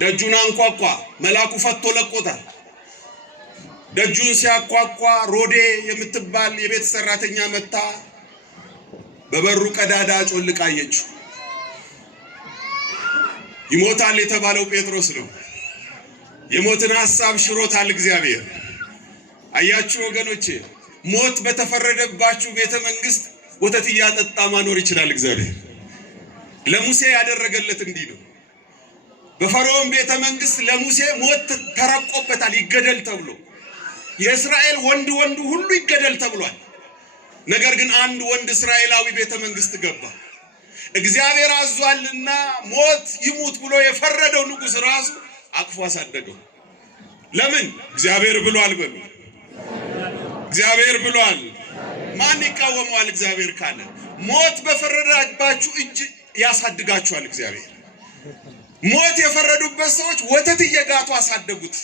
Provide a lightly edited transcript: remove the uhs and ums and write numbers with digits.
ደጁን አንኳኳ መልአኩ ፈቶ ለቆታል ደጁን ሲያኳኳ ሮዴ የምትባል የቤት ሰራተኛ መጣ በበሩ ቀዳዳ ጮልቃ አየችው ይሞታል የተባለው ጴጥሮስ ነው የሞትን ሐሳብ ሽሮታል እግዚአብሔር አያችሁ ወገኖቼ ሞት በተፈረደባችሁ ቤተ መንግስት ወተት ያጠጣ ማኖር ይችላል እግዚአብሔር ለሙሴ ያደረገለት እንዲህ ነው በፈርዖን ቤተ መንግስት ለሙሴ ሞት ተረቆበታል ይገደል ተብሎ የእስራኤል ወንድ ሁሉ ይገደል ተብሏል ነገር ግን አንድ ወንድ እስራኤላዊ ቤተ መንግስት ገባ እግዚአብሔር አዟልና ሞት ይሙት ብሎ የፈረደው ንጉስ ራሱ አቅፎ አሳደገው ለምን እግዚአብሔር ብሏል በሉ እግዚአብሔር ብሏል ማን ይቃወማል እግዚአብሔር ካለ ሞት በፈረደባችሁ እጅ ያሳድጋችኋል እግዚአብሔር ሞት የፈረዱበት ሰዎች ወተት እየጋቱ አሳደጉት